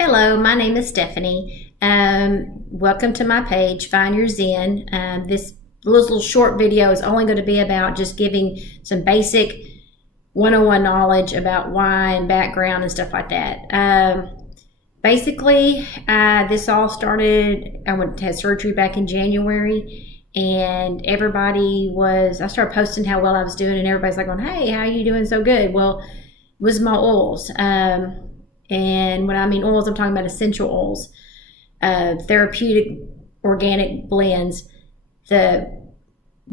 Hello, my name is Stephanie. Welcome to my page, Find Your Zen. This little short video is only going to be about just giving some basic 101 knowledge about why and background and stuff like that. Basically, this all started, I went to have surgery back in January, and I started posting how well I was doing, and everybody's like going, hey, how are you doing so good? Well, it was my oils. And when I mean oils, I'm talking about essential oils, therapeutic organic blends. Give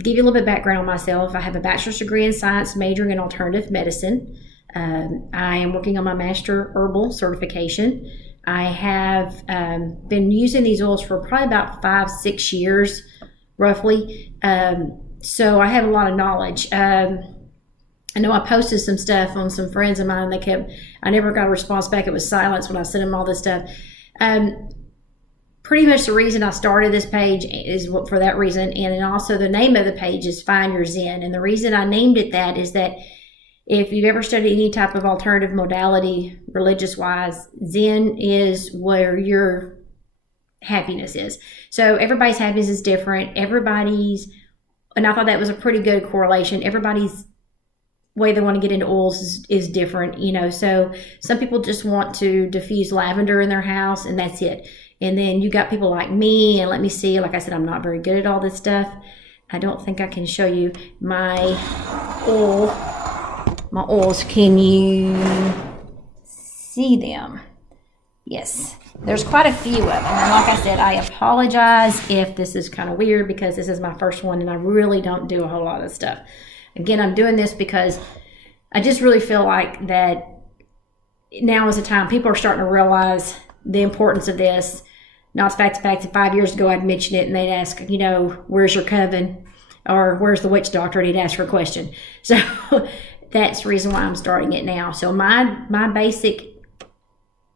you a little bit of background on myself. I have a bachelor's degree in science, majoring in alternative medicine. I am working on my master herbal certification. I have been using these oils for probably about 5-6 years, roughly. So I have a lot of knowledge. I know I posted some stuff on some friends of mine. I never got a response back. It was silence when I sent them all this stuff. Pretty much the reason I started this page is for that reason. And then also the name of the page is Find Your Zen. And the reason I named it that is that if you've ever studied any type of alternative modality, religious wise, Zen is where your happiness is. So everybody's happiness is different. And I thought that was a pretty good correlation. Everybody's way they want to get into oils is different, so some people just want to diffuse lavender in their house and that's it. And then you got people like me, and let me see, like I said, I'm not very good at all this stuff. I don't think I can show you my oils. Can you see them? Yes, there's quite a few of them. And like I said, I apologize if this is kind of weird because this is my first one and I really don't do a whole lot of stuff. Again, I'm doing this because I just really feel like that now is the time. People are starting to realize the importance of this. Not the fact that 5 years ago I'd mention it and they'd ask, where's your coven? Or where's the witch doctor? And he'd ask for a question. So that's the reason why I'm starting it now. So my basic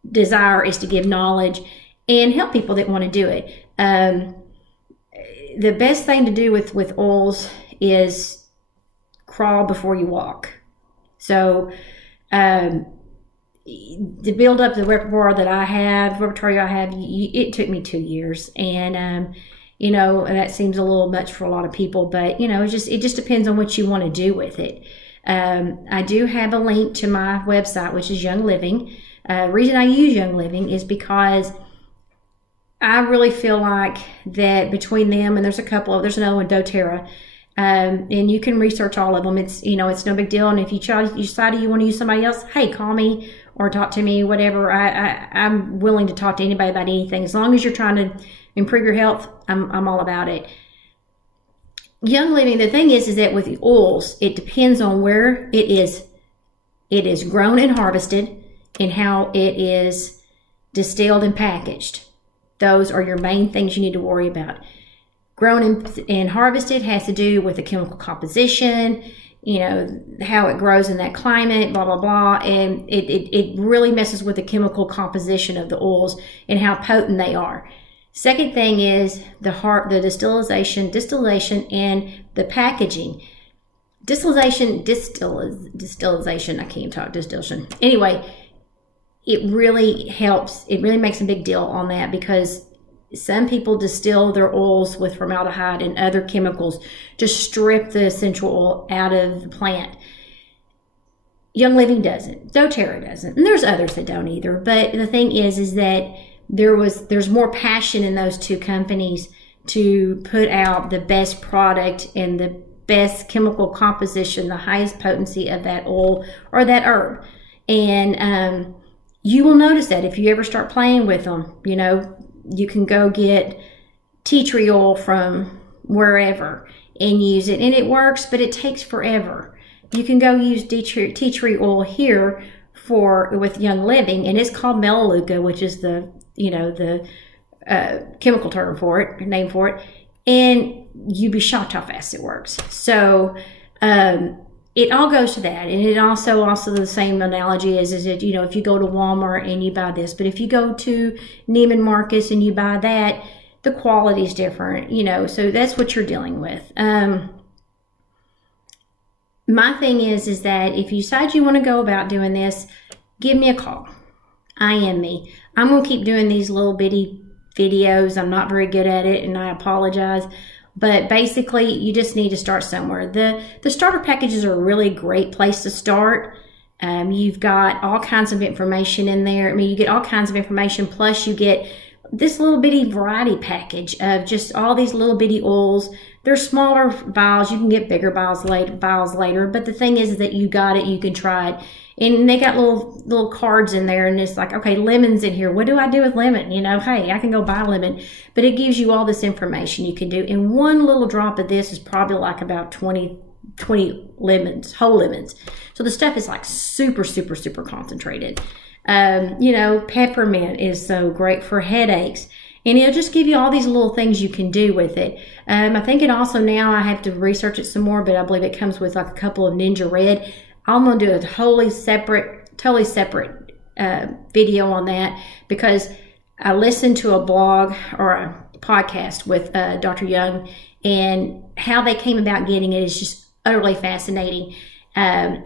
desire is to give knowledge and help people that want to do it. The best thing to do with oils is crawl before you walk. So to build up the repertoire I have, it took me 2 years. And, that seems a little much for a lot of people, but, it just depends on what you want to do with it. I do have a link to my website, which is Young Living. The reason I use Young Living is because I really feel like that between them, and there's another one, doTERRA, and you can research all of them. It's no big deal. And if you decide you want to use somebody else, hey, call me or talk to me, whatever. I'm willing to talk to anybody about anything. As long as you're trying to improve your health, I'm all about it. Young Living, the thing is that with the oils, it depends on where it is grown and harvested and how it is distilled and packaged. Those are your main things you need to worry about. Grown and harvested has to do with the chemical composition, how it grows in that climate, blah, blah, blah. And it really messes with the chemical composition of the oils and how potent they are. Second thing is the distillation and the packaging. Distillation, I can't talk distillation. Anyway, it really helps. It really makes a big deal on that because some people distill their oils with formaldehyde and other chemicals to strip the essential oil out of the plant. Young Living doesn't. doTERRA doesn't. And there's others that don't either. But the thing is that there's more passion in those two companies to put out the best product and the best chemical composition, the highest potency of that oil or that herb. And you will notice that if you ever start playing with them, you can go get tea tree oil from wherever and use it. And it works, but it takes forever. You can go use tea tree oil here with Young Living, and it's called Melaleuca, which is the chemical name for it. And you'd be shocked how fast it works. So it all goes to that. And it also the same analogy is that, if you go to Walmart and you buy this, but if you go to Neiman Marcus and you buy that, the quality is different, so that's what you're dealing with. My thing is that if you decide you want to go about doing this, give me a call. IM me. I'm going to keep doing these little bitty videos. I'm not very good at it, and I apologize. But basically, you just need to start somewhere. The starter packages are a really great place to start. You've got all kinds of information in there. I mean, you get all kinds of information, plus you get this little bitty variety package of just all these little bitty oils. They're smaller vials. You can get bigger vials later. But the thing is that you got it. You can try it. And they got little cards in there, and it's like, okay, lemon's in here. What do I do with lemon? You know, hey, I can go buy lemon. But it gives you all this information you can do. And one little drop of this is probably like about 20 lemons, whole lemons. So the stuff is like super, super, super concentrated. You know, peppermint is so great for headaches. And it'll just give you all these little things you can do with it. I think it also, now I have to research it some more, but I believe it comes with like a couple of Ninja Red. I'm going to do a totally separate video on that, because I listened to a blog or a podcast with Dr. Young, and how they came about getting it is just utterly fascinating.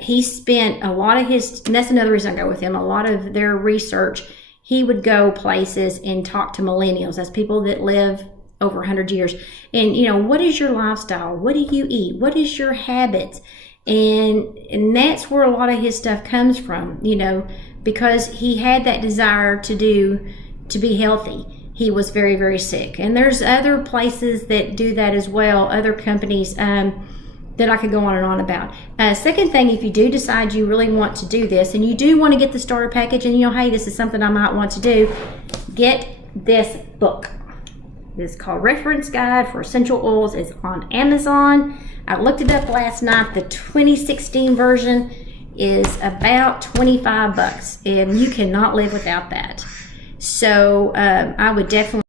He spent a lot of his, and that's another reason I go with him, a lot of their research. He would go places and talk to millennials, that's people that live over 100 years. And, you know, what is your lifestyle? What do you eat? What is your habits? And that's where a lot of his stuff comes from, you know, because he had that desire to be healthy. He was very, very sick. And there's other places that do that as well, other companies that I could go on and on about. Second thing, if you do decide you really want to do this, and you do want to get the starter package, and you know, hey, this is something I might want to do, get this book. It's called Reference Guide for Essential Oils. It's on Amazon. I looked it up last night. The 2016 version is about $25, and you cannot live without that. So I would definitely